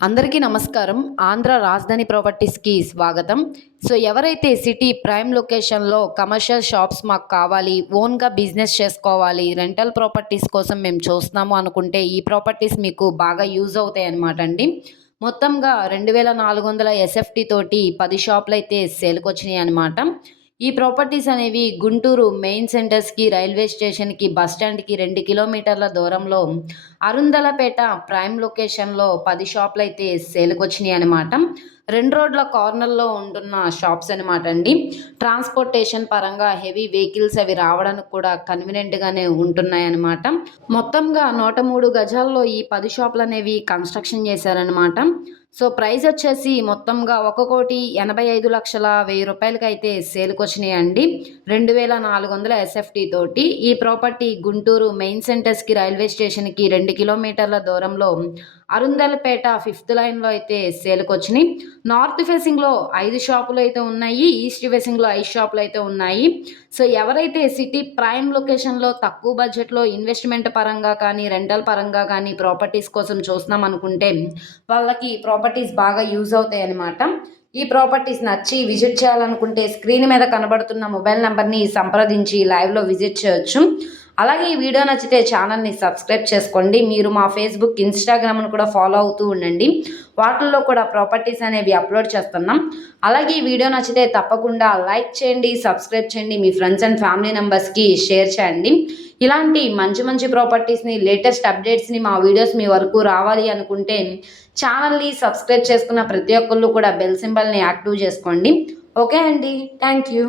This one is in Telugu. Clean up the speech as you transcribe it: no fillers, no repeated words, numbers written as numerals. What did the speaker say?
అందరికీ నమస్కారం. ఆంధ్ర రాజధాని ప్రాపర్టీస్‌కి స్వాగతం. ఎవరైతే సిటీ ప్రైమ్ లొకేషన్‌లో కమర్షియల్ షాప్స్ మాకు కావాలి, ఓన్‌గా బిజినెస్ చేసుకోవాలి, రెంటల్ ప్రాపర్టీస్ కోసం మేము చూస్తున్నాము అనుకుంటే ఈ ప్రాపర్టీస్ మీకు బాగా యూజ్ అవుతాయన్నమాట అండి. మొత్తంగా 2400 ఎస్ఎఫ్టీ తోటి 10 షాపులైతే సేల్‌కొచ్చినాయి అనమాట. ఈ ప్రాపర్టీస్ అనేవి గుంటూరు మెయిన్ సెంటర్స్‌కి, రైల్వే స్టేషన్‌కి, బస్ స్టాండ్‌కి 2 కిలోమీటర్ల దూరంలో అరుందలపేట ప్రైమ్ లొకేషన్‌లో 10 షాపులైతే సేల్‌కొచ్చినాయి అనమాట. 2 రోడ్ల కార్నర్‌లో ఉంటున్న షాప్స్ అనమాట అండి. ట్రాన్స్‌పోర్టేషన్ పరంగా హెవీ వెహికల్స్ అవి రావడానికి కూడా కన్వీనియంట్‌గానే ఉంటున్నాయన్నమాట. మొత్తంగా 103 గజాల్లో ఈ 10 షాపులనేవి కన్‌స్ట్రక్షన్ చేశారనమాట. ప్రైస్ వచ్చేసి మొత్తంగా 1,85,10,000 రూపాయలకైతే సేల్‌కొచ్చినాయండి. 2400 ఎస్ఎఫ్టీ తోటి. ఈ ప్రాపర్టీ గుంటూరు మెయిన్ సెంటర్స్‌కి, రైల్వే స్టేషన్‌కి 2 కిలోమీటర్ల దూరంలో అరుందలపేట 5థ్ లైన్‌లో అయితే సేల్‌కొచ్చినాయి. నార్త్ ఫేసింగ్‌లో 5 షాపులైతే ఉన్నాయి. ఈస్ట్ ఫేసింగ్‌లో 5 షాపులైతే ఉన్నాయి. ఎవరైతే సిటీ ప్రైమ్ లొకేషన్‌లో తక్కువ బడ్జెట్‌లో ఇన్వెస్ట్‌మెంట్ పరంగా కానీ, రెంటల్ పరంగా కానీ ప్రాపర్టీస్ కోసం చూస్తున్నాం అనుకుంటే వాళ్ళకి ఈ ప్రాపర్టీస్ బాగా యూజ్ అవుతాయన్నమాట. ఈ ప్రాపర్టీస్ నచ్చి విజిట్ చేయాలనుకుంటే స్క్రీన్ మీద కనబడుతున్న మొబైల్ నెంబర్‌ని సంప్రదించి లైవ్‌లో విజిట్ చేయొచ్చు. అలాగే ఈ వీడియో నచ్చితే ఛానల్‌ని సబ్స్క్రైబ్ చేసుకోండి. మీరు మా ఫేస్‌బుక్, ఇన్‌స్టాగ్రామ్‌ను కూడా ఫాలో అవుతూ ఉండండి. వాటిల్లో కూడా ప్రాపర్టీస్ అనేవి అప్లోడ్ చేస్తున్నాం. అలాగే ఈ వీడియో నచ్చితే తప్పకుండా లైక్ చేయండి, సబ్స్క్రైబ్ చేయండి, మీ ఫ్రెండ్స్ అండ్ ఫ్యామిలీ మెంబర్స్‌కి షేర్ చేయండి. ఇలాంటి మంచి మంచి ప్రాపర్టీస్‌ని, లేటెస్ట్ అప్డేట్స్‌ని మా వీడియోస్ మీ వరకు రావాలి అనుకుంటే ఛానల్‌ని సబ్స్క్రైబ్ చేసుకున్న ప్రతి ఒక్కళ్ళు కూడా బెల్ సింబల్‌ని యాక్టివ్ చేసుకోండి. ఓకే అండి. Thank you.